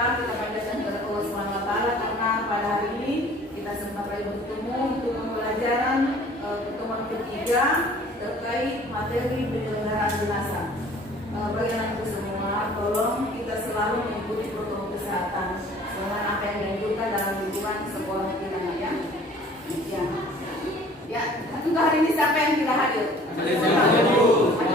berdoa kita panjatkan kepada Allah Subhanahu wa taala karena pada hari ini kita sempat lagi bertemu untuk pembelajaran pertemuan ketiga terkait materi penyelenggaraan jenazah. Bagi anak semua, tolong kita selalu mengikuti protokol kesehatan dengan apa yang dianjurkan dalam lingkungan sekolah kita ya. Ya, untuk hari ini siapa yang tidak hadir? Hadir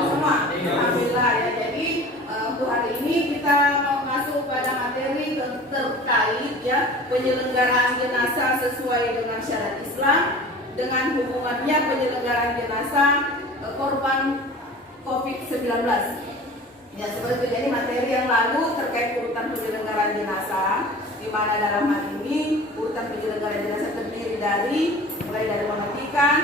semua. Alhamdulillah ya. Jadi untuk hari ini kita mau masuk pada materi terkait ya penyelenggaraan jenazah sesuai dengan syariat Islam dengan hubungannya penyelenggaraan jenazah korban COVID-19. Ya, seperti itu. Jadi materi yang lalu terkait urutan penyelenggaraan jenazah, di mana dalam hal ini urutan penyelenggaraan jenazah terdiri dari mulai dari mematikan,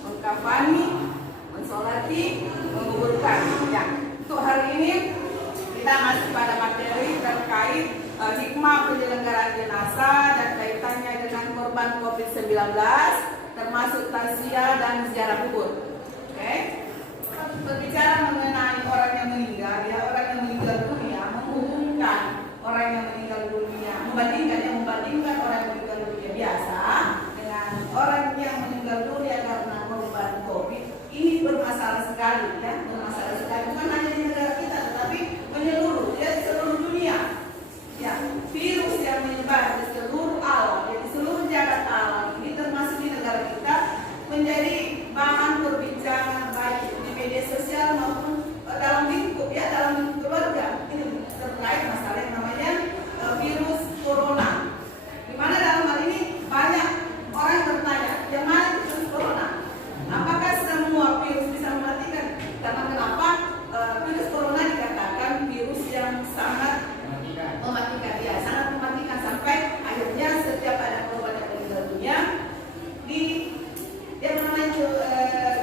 mengkafani, mensolati, menguburkan. Ya, untuk hari ini kita masuk pada materi terkait hikmah penyelenggaraan jenazah dan kaitannya dengan korban COVID-19, termasuk takziah dan ziarah kubur. Oke. Berbicara mengenai orang yang meninggal, ya orang yang meninggal dunia, menghubungkan orang yang meninggal dunia, membandingkan orang yang meninggal dunia biasa dengan orang yang meninggal dunia karena korban COVID, ini bermasalah sekali, ya, bermasalah sekali. Bukan hanya di negara kita, tetapi menyeluruh, ya, di seluruh dunia. Ya, virus yang menyebar di seluruh alam, ya, di seluruh jagat alam ini termasuk di negara kita menjadi bahan perbincangan baik di media sosial maupun dalam lingkup, ya, dalam keluarga. Ini terkait masalah yang namanya virus corona. Di mana dalam hal ini banyak orang yang bertanya, yang mana itu virus corona? Apakah semua virus bisa mematikan? Karena kenapa virus corona dikatakan virus yang sangat mematikan, ya, sangat mematikan sampai akhirnya setiap ada korban yang meninggal dunia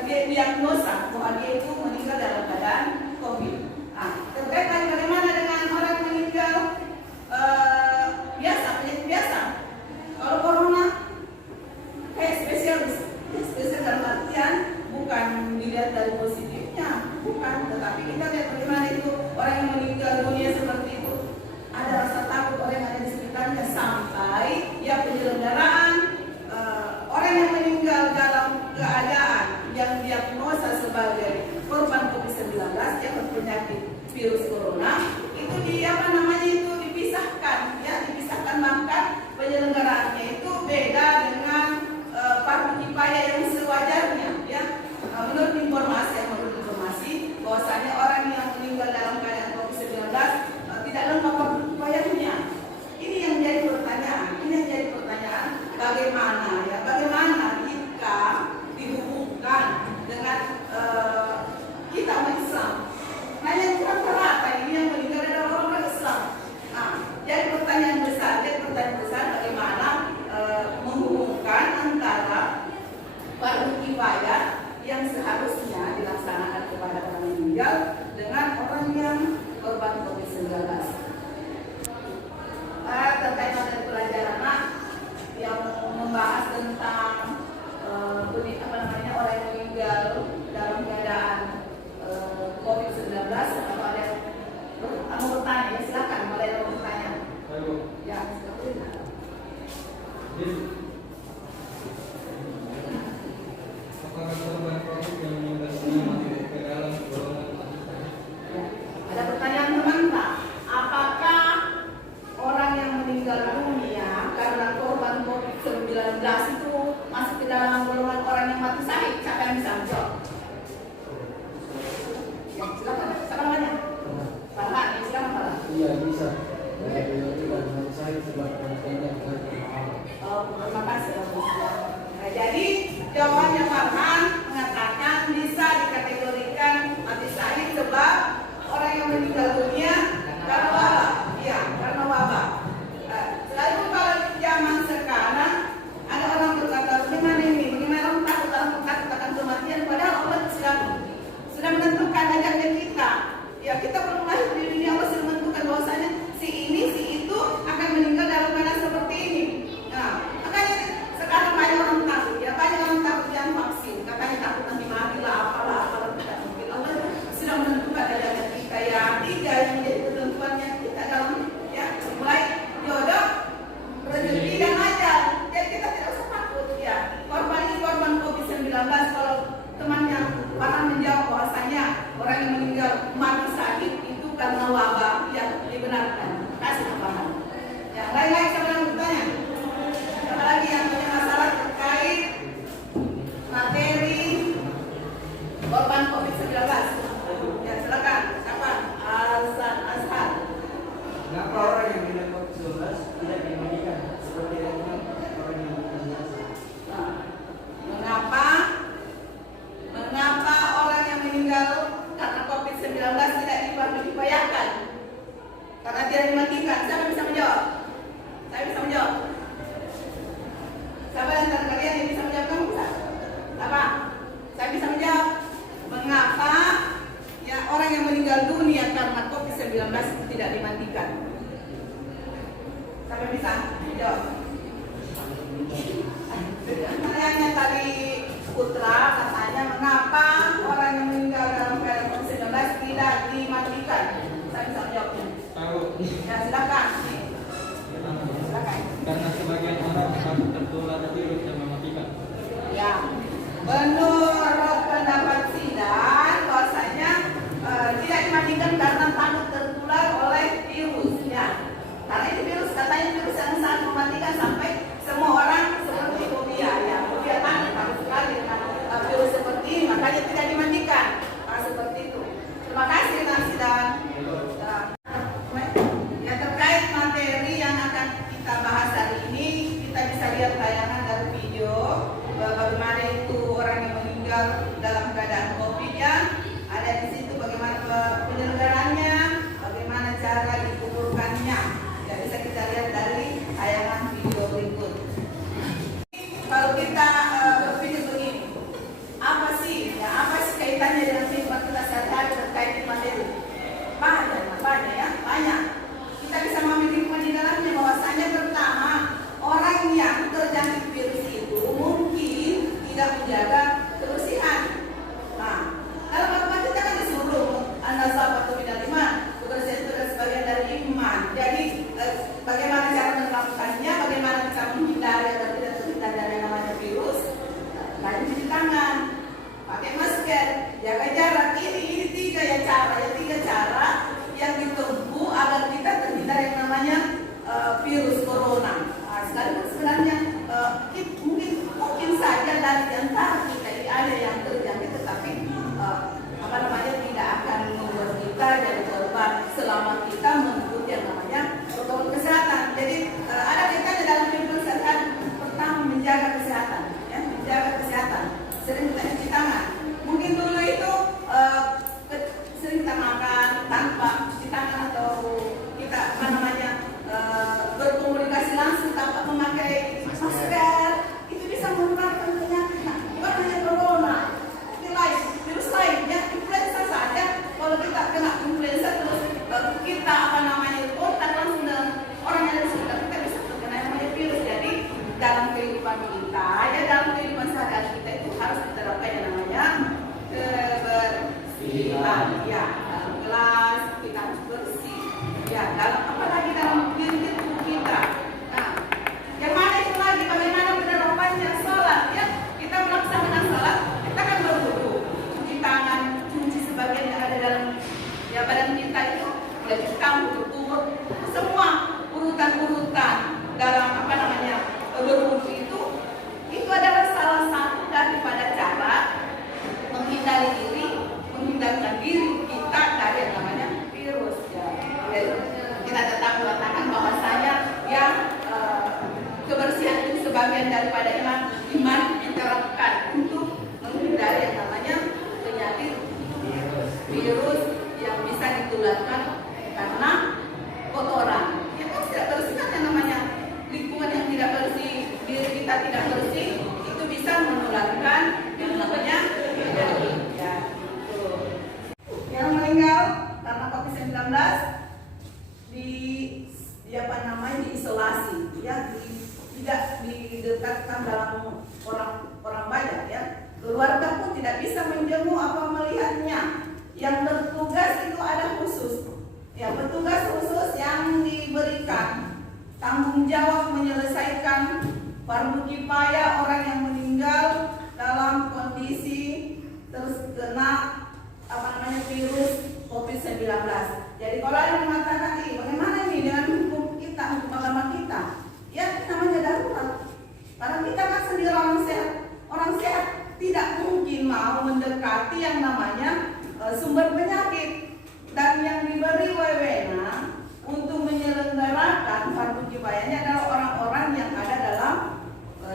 dia diagnosa bahwa dia itu meninggal dalam keadaan COVID. Nah, terkait bagaimana dengan orang yang meninggal biasa, penyakit biasa? Kalau corona kayak spesial dalam artian bukan dilihat dari positifnya, bukan, tetapi kita lihat bagaimana itu orang yang meninggal dunia seperti itu. Ada rasa takut orang yang ada di sekitarnya sampai ya penyelenggaraan orang yang meninggal dalam keadaan yang diagnosa sebagai korban COVID-19 yang berpenyakit virus corona itu dipisahkan, ya, dipisahkan, maka penyelenggaraannya itu beda dengan fardu kifayah yang sewajarnya, ya. Menurut informasi bahwasanya orang yang meninggal dalam keadaan COVID-19 tidak lengkap fardu kifayahnya. Ini yang menjadi pertanyaan, bagaimana jika dihubungkan dengan kita umat Islam? Hanya kurang rata ini yang meninggal adalah orang Islam. Nah, jadi pertanyaan besar bagaimana menghubungkan antara fardu kifayah yang seharusnya dilaksanakan kepada orang meninggal dengan orang yang korban COVID-19. Terkait materi pelajaran yang membahas tentang orang yang meninggal dalam keadaan COVID-19, atau ada yang mau bertanya, ya, silakan kalau ada yang mau bertanya. Ya, silakan. Apakah korban COVID yang meninggal dunia masuk ke dalam golongan? Ya. Ada pertanyaan teman tak? Apakah orang yang meninggal dunia karena korban COVID-19 itu masuk ke dalam golongan orang yang mati syahid? Siapa yang bisa menjawab? Ya, silakan. Siapa namanya? Farhan, ya, silakan Farhan. Iya, bisa. Saya sebab pentingnya Terima kasih. Nah, jadi jawabannya Farhan mengatakan bisa dikategorikan mati syahid sebab orang yang meninggal dunia karena wabah. Iya, karena wabah. Selalu kalau di zaman sekarang ada orang berkata, bagaimana orang takut akan kematian, padahal Allah sudah menentukan ajalnya kita. Ya, kita belum lahir di dunia, Allah sudah menentukan bahwasanya si itu akan meninggal dalam keadaan seperti ini. Nah, makanya sekarang banyak orang takut yang vaksin. Siapa bisa jawab? Pertanyaannya tadi Putra katanya mengapa orang yang meninggal dalam keadaan COVID-19 tidak dimatikan? Saya bisa jawabnya. Tahu. Ya silakan. Silakan. Karena sebagian orang takut tertular virus yang mematikan. Ya, menurut pendapat sidang bahwasanya tidak dimatikan karena takut tertular oleh virus. Ya, karena ini virus katanya virus yang sangat mematikan sampai semua orang seperti fobia. Ya, fobia takut sekali dengan virus seperti ini, makanya tidak dimatikan. Nah, seperti itu. Terima kasih Pak Sidang. Ya, terkait materi yang akan kita bahas hari ini, kita bisa lihat tayangan dari video bagaimana itu orang yang meninggal dalam keadaan COVID ya. Ada di situ bagaimana penyelenggarannya, bagaimana cara dikuburkannya. Ya, bisa kita lihat dari tayangan video berikut. Kalau kita berpikir begini, apa sih kaitannya dengan kehidupan kita sehari-hari terkait materi? Banyak ya, banyak. Kita bisa memilih di dalamnya bahwasanya pertama, orang yang terjangkit virus itu mungkin tidak menjaga kebersihan. Nah, dalam agama kita kan disuruh an-nazafatu minal iman, kebersihan itu adalah sebagian dari iman. Jadi bagaimana cara melakukannya, bagaimana kita menghindari agar tidak terhindar dari yang namanya virus? Rajin cuci tangan, pakai masker, jaga jarak. Ini tiga cara yang ditempuh agar kita terhindar yang namanya virus corona. Nah, sebenarnya mungkin saja dari antara kita ini ada yang terjangkit, tetapi tidak akan membuat kita jadi korban selama kita mengikuti yang namanya protokol kesehatan. Jadi ada kaitannya dalam kehidupan sehari-hari. Pertama, menjaga kesehatan, ya, menjaga kesehatan. Sering kita cuci tangan. Mungkin dulu itu sering kita makan tanpa cuci tangan atau kita berkomunikasi langsung tanpa memakai masker, itu bisa menularkan penyakit. Nah, bukan hanya corona, ini lain, virus lain, ya, influenza saja. Kalau kita kena influenza terus kita kontak langsung dengan orang yang ada sekitar kita, bisa terkena yang namanya virus. Jadi dalam kehidupan kita, ya dalam kehidupan sehari-hari kita itu harus diterapkan yang namanya kebersihan. Ya, dalam kelas kita harus bersih. Ya, apalagi dalam diri tubuh kita. Nah, yang mana itu lagi bagaimana penerapannya sholat? Ya, kita melaksanakan sholat, kita kan berwudu, cuci tangan, cuci sebagian yang ada dalam badan kita itu, mulai cuci tangan, bertubuh, semua urutan-urutan dalam berwudu itu adalah salah satu daripada cara menghindarkan diri kita dari yang namanya virus. Ya. Kita tetap mengatakan bahwasanya yang kebersihan itu sebagian daripada iman diterapkan untuk menghindari yang namanya penyakit virus yang bisa ditularkan karena kotoran. Ya kan tidak bersih kan yang namanya lingkungan yang tidak bersih, diri kita tidak bersih, itu bisa menularkan yang namanya penyakit. Ya, itu. Yang meninggal karena COVID-19 diisolasi, ya, tidak didekatkan dalam orang banyak, ya. Keluarga pun tidak bisa menjenguk atau melihatnya. Yang bertugas itu ada khusus, ya, petugas khusus yang diberikan tanggung jawab menyelesaikan fardu kifayah orang yang meninggal dalam kondisi terkena virus COVID-19. Jadi kalau ada yang mengatakan, bagaimana ini dengan hukum kita, hukum agama kita? Ya, namanya darurat. Karena kita kan sendiri orang sehat tidak mungkin mau mendekati yang namanya sumber penyakit. Dan yang diberi wewenang untuk menyelenggarakan fardu kifayahnya adalah orang-orang yang ada dalam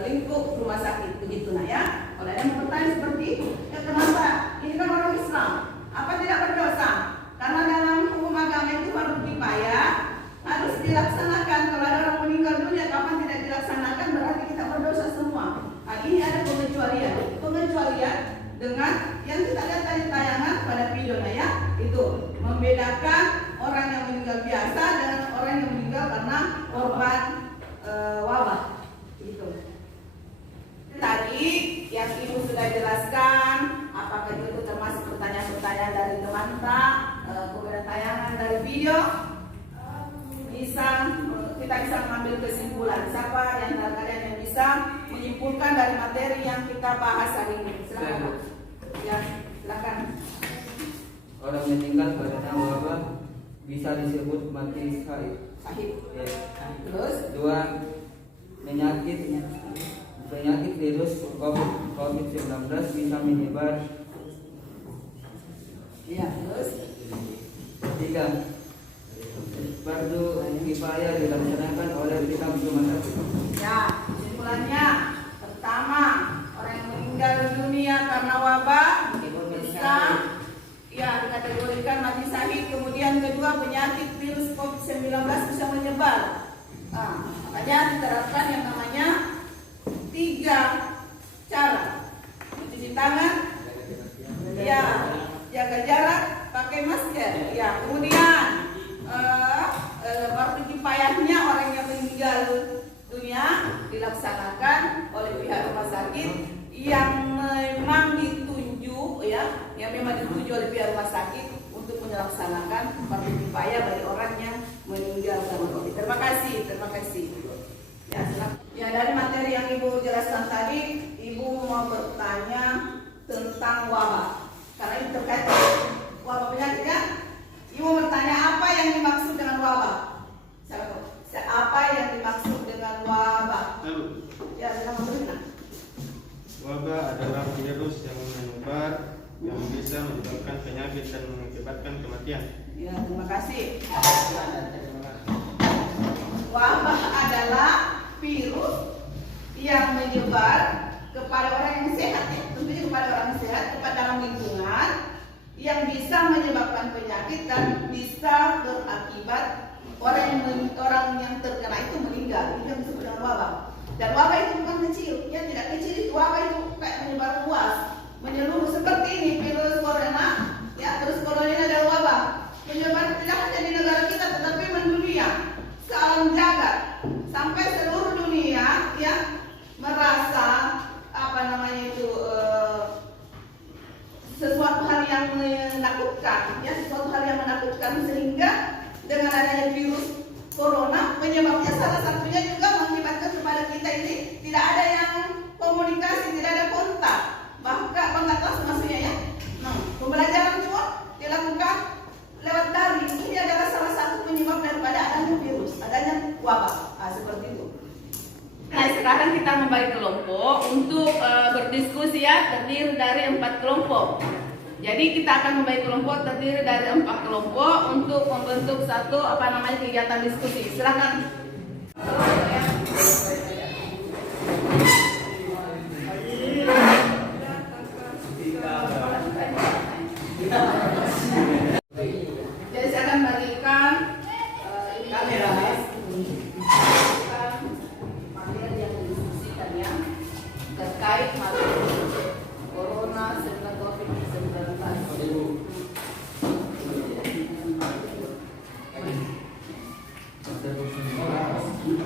lingkup rumah sakit, begitu nah ya. Kalau ada yang bertanya seperti itu, ya kenapa? Ini kan orang Islam, apa tidak berdosa? Karena dalam hukum agama itu fardu kifayah harus dilaksanakan. Kalau ada orang meninggal dunia, kapan tidak dilaksanakan berarti kita berdosa semua. Nah, ini ada pengecualian dengan yang kita lihat tadi tayangan pada videonya, ya, itu membedakan orang yang meninggal biasa dengan orang yang meninggal karena korban bisa mengambil kesimpulan. Siapa yang dari kalian yang bisa menyimpulkan dari materi yang kita bahas hari ini? Silakan. Bu. Ya, silakan. Orang meninggal karena wabah bisa disebut mati syahid. Sahih. Ya. Terus? 2. Penyakit virus COVID-19 bisa menyebar. Ya, terus? 3. Fardu kifayah dilaksanakan oleh pihak rumah sakit. Ya, kesimpulannya pertama, orang yang meninggal dunia karena wabah bisa dikategorikan mati syahid. Kemudian kedua, penyakit virus COVID-19 bisa menyebar. Makanya diterapkan yang namanya 3 cara: mencuci tangan, ya, jaga jarak, pakai masker, ya. Kemudian waktu kifayahnya orang yang meninggal dunia dilaksanakan oleh pihak rumah sakit yang memang ditunjuk, ya, yang memang ditunjuk oleh pihak rumah sakit untuk melaksanakan waktu kifayah bagi orang yang meninggal karena COVID. Terima kasih. Ya, silakan. Ya, dari materi yang Ibu jelaskan tadi, Ibu mau bertanya tentang wabah. Karena itu terkait wabah penyakit, ya. Ibu bertanya apa yang dimaksud dengan wabah? Apa yang dimaksud dengan wabah? Lalu, Ya, silakan bertanya. wabah adalah virus yang menyebar yang bisa menyebabkan penyakit dan mengakibatkan kematian. Ya, terima kasih. Wabah adalah virus yang menyebar kepada orang yang sehat, ya. Tentunya kepada orang yang sehat, kepada dalam lingkungan yang bisa menyebabkan penyakit dan bisa berakibat orang yang terkena itu meninggal. Itu yang disebut dengan wabah. Dan wabah itu bukan kecil, ya, tidak kecil itu. Wabah itu kayak menyebar luas, menyeluruh seperti ini virus corona, ya. Virus corona ini adalah wabah, menyebar tidak hanya di negara kita tetapi mendunia, sealam jagat, sampai seluruh dunia, ya, merasa sesuatu hal yang menakutkan, ya, sesuatu hal yang menakutkan, sehingga dengan adanya virus corona penyebabnya salah satunya juga mengakibatkan kepada kita ini tidak ada yang komunikasi, tidak ada kontak, bahkan kontak langsung maksudnya, ya. Pembelajaran semua dilakukan lewat daring. Ini adalah salah satu penyebab daripada adanya virus, adanya wabah. Seperti itu. Nah, sekarang kita membagi kelompok untuk berdiskusi, ya, terdiri dari 4 kelompok. Jadi kita akan membagi kelompok terdiri dari 4 kelompok untuk membentuk satu kegiatan diskusi. Silakan. Jadi saya akan bagikan kamera materi yang didiskusikan, ya, terkait materi corona serta COVID-19.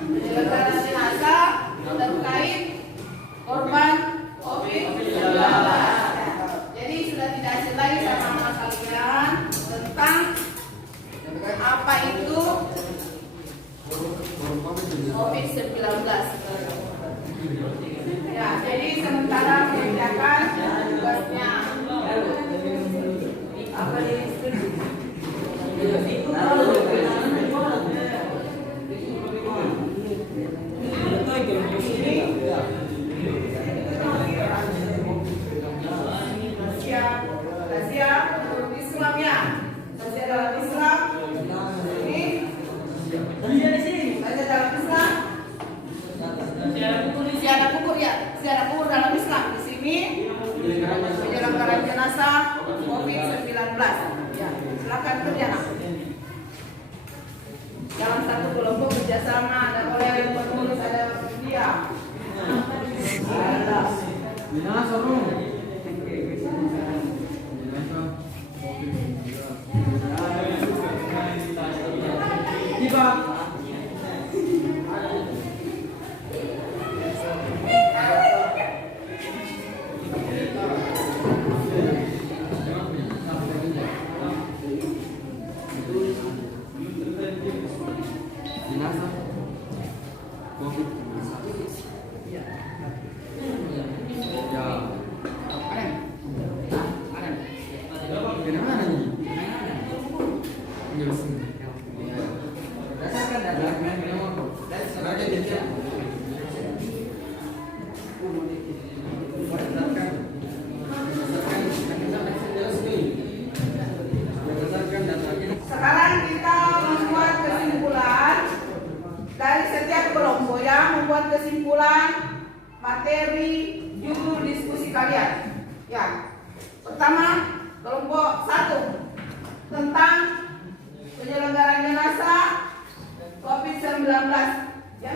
Penyelenggaraan jenazah terkait korban COVID-19. Jadi sudah tidak asing lagi sama kalian tentang apa itu COVID-19. Ya, jadi sementara mengerjakan tugasnya apa ini? Rahasia Islam, ya. Rahasia dalam Islam. Ini rahasia dalam Islam. Ziarah kubur, ya. Ziarah kubur dalam Islam. Di sini penyelenggaraan jenazah COVID-19. Ya, silakan kerja, nak. Dalam satu kelompok kerjasama, ada oleh yang penulis, ada dia. Ada. Sekarang kita membuat kesimpulan dari setiap kelompok ya, membuat kesimpulan materi judul diskusi kalian. Ya, pertama kelompok 1 tentang penyelenggaraan jenazah COVID-19 ya,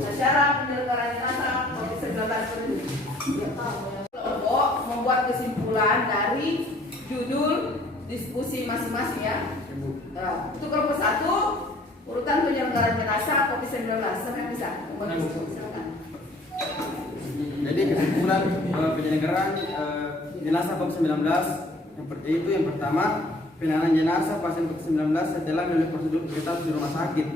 secara penyelenggaraan jenazah COVID-19. Kelompok membuat kesimpulan dari judul diskusi masing-masing ya. Nah, untuk kelompok 1 urutan penyelenggaraan jenazah COVID-19. Sampai bisa. Silakan. Jadi kesimpulan penyelenggaraan jenazah COVID-19 itu yang pertama, penanganan jenazah pasien COVID-19 setelah melalui prosedur vital di rumah sakit,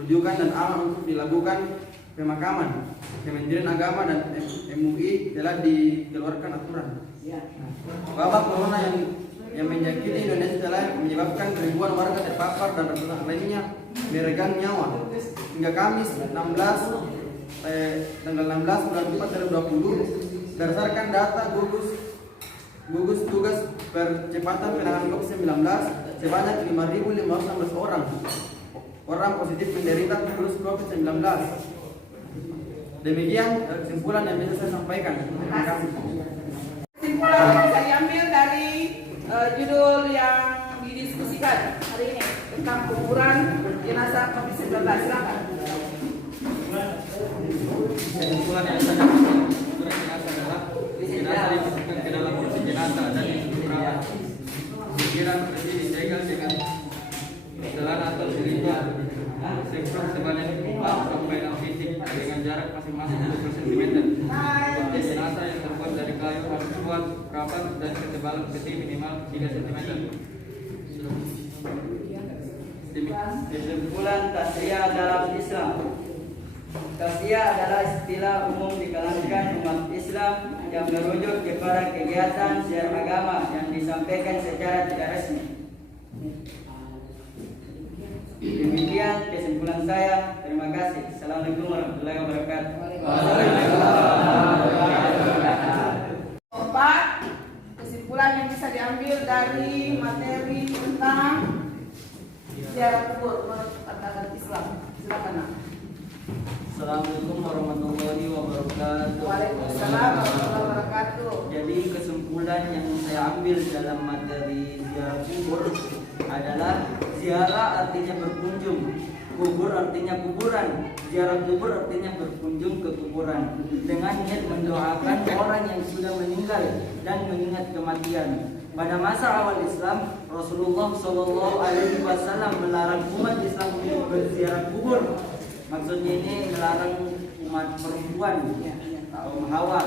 rujukan dan aman untuk dilakukan pemakaman. Kementerian Agama dan MUI telah dikeluarkan aturan. Wabah corona yang menyakiti Indonesia telah menyebabkan ribuan warga terpapar dan ratusan lainnya meregang nyawa. Hingga Kamis tanggal 16 bulan 4 2020, berdasarkan data gugus tugas percepatan penanganan COVID-19, sebanyak 5.516 orang positif menderita virus COVID-19. Demikian kesimpulan yang bisa saya sampaikan. Terima kasih. Kesimpulan yang bisa diambil dari judul yang didiskusikan hari ini tentang pengukuran jenazah COVID-19. Silakan. Kesimpulan yang saya dapat pengukuran jenazah adalah jenazah dimasukkan ke dalam kursi jenazah dan disuruh perawat. Pikiran bersih disegel dengan celana atau silinder semprot sebanyak 4 sampai 6 titik dengan jarak masing-masing 20 cm. Jenazah yang terbuat dari kayu harus kuat, rapat dan ketebalan peti minimal 3 cm. Kesimpulan tasriyah dalam Islam. Tasriyah adalah istilah umum di kalangan umat Islam yang merujuk kepada kegiatan syiar agama yang disampaikan secara tidak resmi. Demikian kesimpulan saya. Terima kasih. Assalamualaikum warahmatullahi wabarakatuh. Keempat, kesimpulan yang bisa diambil dari materi tentang ziarah kubur menurut pandangan Islam. Silakan. Nak. Assalamualaikum warahmatullahi wabarakatuh. Waalaikumsalam warahmatullahi wabarakatuh. Jadi kesimpulan yang saya ambil dalam materi ziarah kubur adalah ziarah artinya berkunjung, kubur artinya kuburan. Ziarah kubur artinya berkunjung ke kuburan dengan niat mendoakan orang yang sudah meninggal dan mengingat kematian. Pada masa awal Islam, Rasulullah SAW melarang umat Islam untuk berziarah kubur. Maksudnya ini melarang umat perempuan kaum Hawa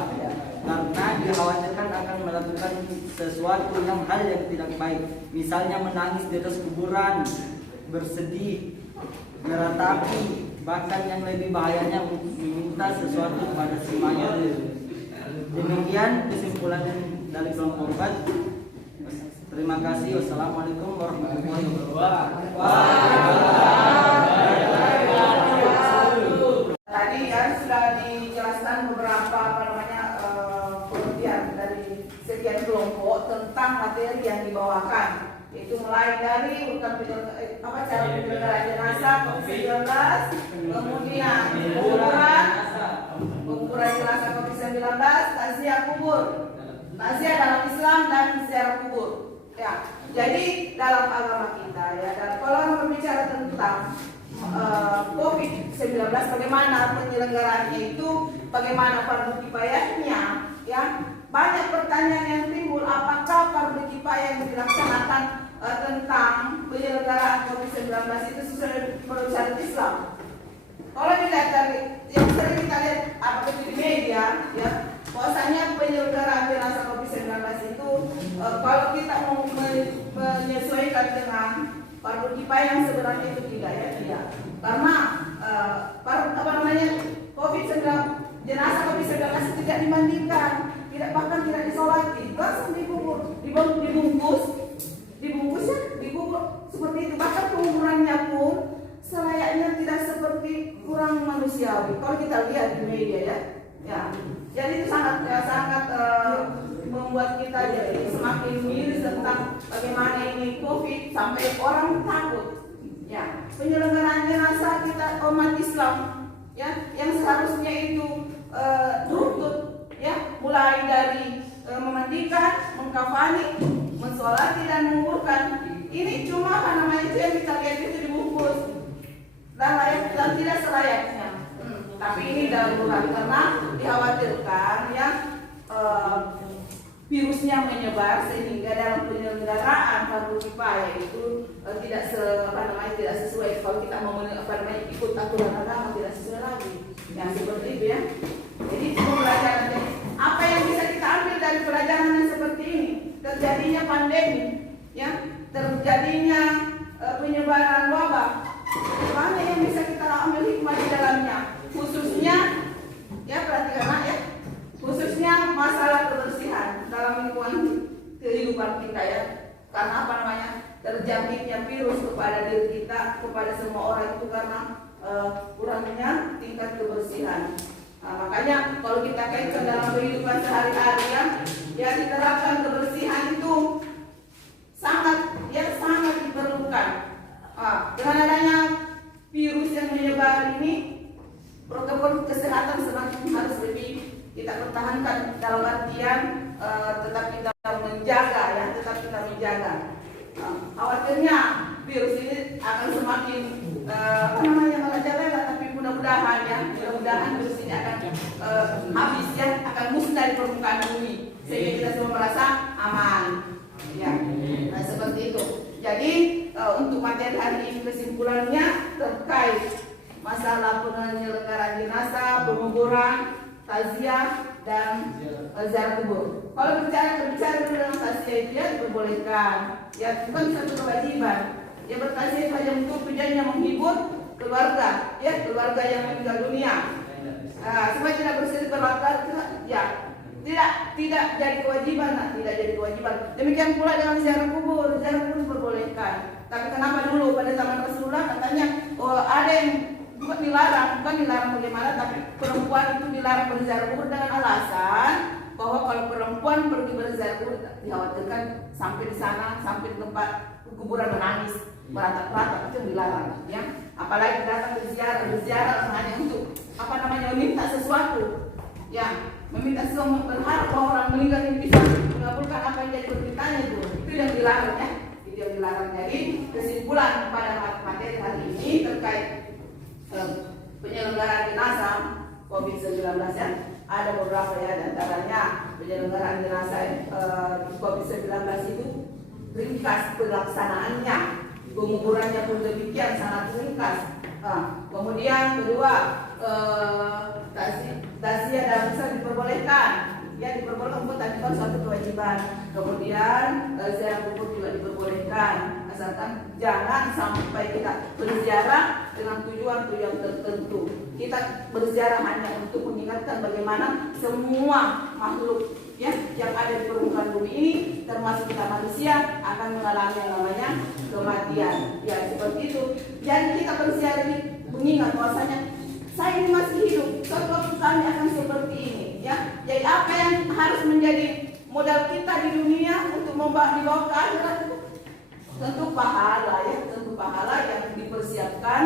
karena dikhawatirkan akan melakukan sesuatu hal yang tidak baik, misalnya menangis di atas kuburan, bersedih, meratapi, bahkan yang lebih bahayanya meminta sesuatu kepada si mayat. Demikian kesimpulan dari kelompok 4. Terima kasih. Wassalamualaikum warahmatullahi wabarakatuh. Tadi kan sudah dijelaskan beberapa pengertian dari sekian kelompok tentang materi yang dibawakan, yaitu mulai dari urutan cara penyelenggaraan jenazah COVID-19, kemudian pengukuran jenazah COVID-19, takziah kubur, takziah dalam Islam dan ziarah kubur. Ya, jadi dalam agama kita ya, dan kalau berbicara tentang COVID-19, bagaimana penyelenggaraannya itu, bagaimana fardu kifayahnya, ya banyak pertanyaan yang timbul. Apakah fardu kifayah yang dilaksanakan tentang penyelenggaraan COVID-19 itu sesuai menurut syariat Islam? Kalau dilihat dari yang sering kita lihat di media, ya bahwasanya penyelenggaraan jenazah COVID-19 itu kalau kita mau menyesuaikan dengan fardu kifayah yang sebenarnya itu tidak ya, tidak. Karena COVID-19 jenazah COVID-19 tidak dimandikan, bahkan tidak disolati, langsung dikubur, dibungkus ya, dikubur seperti itu. Bahkan penguburannya pun selayaknya tidak seperti orang manusiawi. Kalau kita lihat di media ya, jadi itu sangat membuat kita jadi semakin miris tentang bagaimana ini COVID sampai orang takut. Ya, penyelenggaraan jenazah kita umat Islam ya, yang seharusnya itu runtut ya, mulai dari memandikan, mengkafani, mensolati dan menguburkan. Ini cuma itu yang kita lihat itu dibungkus dan tidak selayaknya. Tapi ini darurat karena dikhawatirkan ya virusnya menyebar sehingga dalam penyelenggaraan fardhu kifayah itu tidak sesuai. Kalau kita mau ikut aturan agama tidak sesuai lagi. Yang seperti itu ya. Jadi pembelajaran apa yang bisa kita ambil dari pelajaran yang seperti ini? Terjadinya pandemi, ya, terjadinya penyebaran wabah. Mana yang bisa kita ambil hikmah di dalamnya? Khususnya, ya perhatikanlah ya, khususnya masalah kebersihan dalam lingkungan kehidupan kita ya. Karena apa namanya? Terjangkitnya virus kepada diri kita, kepada semua orang itu karena kurangnya tingkat kebersihan. Nah, makanya kalau kita kaitkan dalam kehidupan sehari-hari ya diterapkan kebersihan itu sangat diperlukan. Dengan adanya virus yang menyebar ini, protokol kesehatan semakin harus lebih kita pertahankan dalam artian tetap kita menjaga. Khawatirnya virus ini akan semakin merajalela, tapi mudah-mudahan virus ini akan habis ya, akan musnah dari permukaan bumi sehingga kita semua merasa aman ya. Nah, seperti itu. Jadi untuk materi hari ini kesimpulannya terkait masalah penyelenggaraan jenazah, penguburan, takziah dan ziarah kubur. Kalau berbicara tentang takziah itu ya diperbolehkan, ya bukan satu kewajiban. Ya bertakziah saja untuk tujuannya menghibur keluarga, ya keluarga yang meninggal dunia. Supaya tidak bersedih berlatar, ya tidak jadi kewajiban, Demikian pula dengan ziarah kubur diperbolehkan. Tapi kenapa dulu pada zaman Rasulullah katanya ada yang bukan dilarang bagaimana, tapi perempuan itu dilarang berziarah kubur dengan alasan bahwa kalau perempuan pergi berziarah kubur dikhawatirkan sampai di sana, sampai di tempat kuburan menangis, meratap-ratap, itu yang dilarang ya. Apalagi datang berziarah hanya untuk meminta sesuatu ya, meminta sesuatu, berharap bahwa orang meninggal ini bisa mengabulkan apa yang jadi permintaannya itu yang dilarang ya. Itu yang dilarang. Jadi kesimpulan pada materi hari ini terkait penyelenggaraan jenazah COVID-19 ya, ada beberapa ya, antaranya penyelenggaraan jenazah COVID-19 itu ringkas pelaksanaannya, penguburannya pun demikian sangat ringkas. Kemudian kedua, takziah dan misa diperbolehkan, ya diperbolehkan tapi kan suatu kewajiban. Kemudian ziarah kubur juga diperbolehkan, asalkan jangan sampai kita berziarah dengan tujuan tertentu. Kita berziarah hanya untuk mengingatkan bagaimana semua makhluk ya yang ada di permukaan bumi ini, termasuk kita manusia, akan mengalami yang namanya kematian. Ya seperti itu. Jadi kita berziarah ini mengingat bahwasanya saya ini masih hidup, suatu waktu kami akan seperti ini ya. Jadi apa yang harus menjadi modal kita di dunia untuk dibawa ke akhirat itu tentu pahala ya, yang dipersiapkan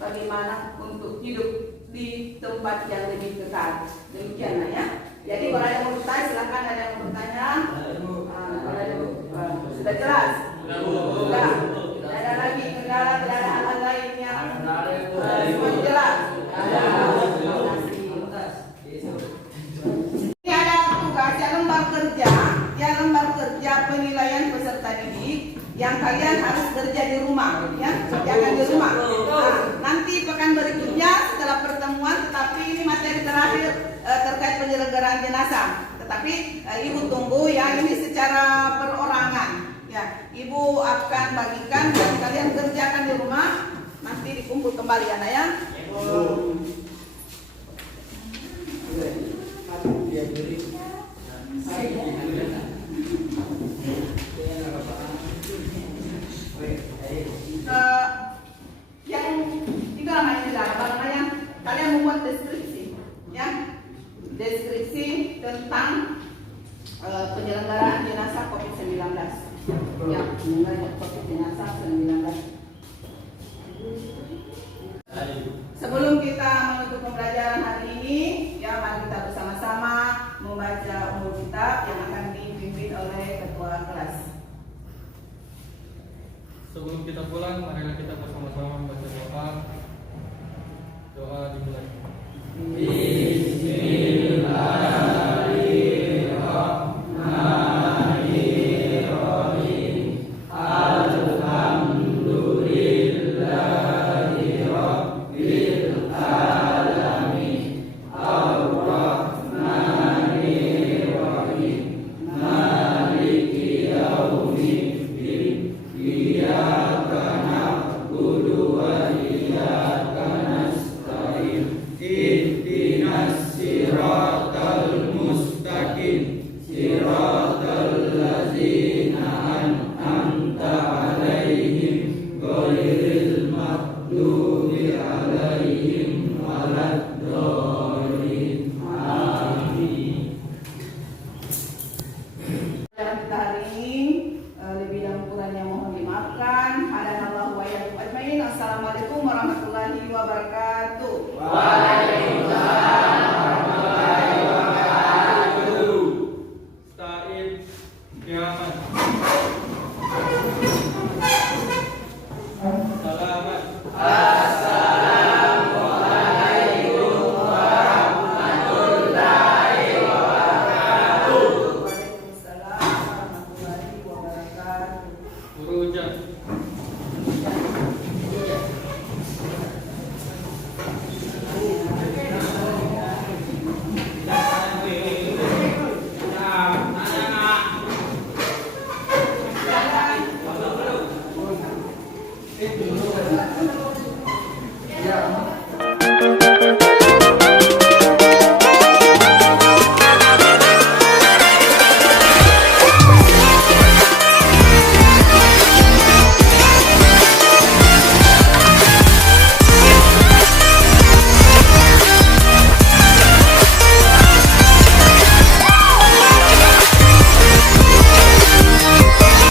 bagaimana untuk hidup di tempat yang lebih kekal. Demikianlah ya. Jadi kalau ada yang mau bertanya silakan, ada yang mau bertanya. Kalau ada sudah jelas. Sudah. Tidak ada lagi kendala, tidak ada hal lainnya. Semua jelas. Ini ada tugas lembar kerja penilaian peserta didik yang kalian harus kerja di rumah ya, jangan di rumah. Nanti pekan berikutnya setelah pertemuan, tetapi ini materi terakhir terkait penyelenggaraan jenazah. Tetapi ibu tunggu ya, ini secara perorangan ya. Ibu akan bagikan dan kalian kerjakan di rumah, nanti dikumpul kembali anak ya. Yang itu namanya kalian membuat deskripsi, ya, deskripsi tentang penyelenggaraan jenazah COVID-19, ya, penyelenggaraan COVID jenazah 19. Sebelum kita menutup pembelajaran hari ini, ya, mari kita bersama-sama membaca umur kitab yang akan dipimpin oleh ketua kelas. Sebelum kita pulang, marilah kita bersama-sama membaca doa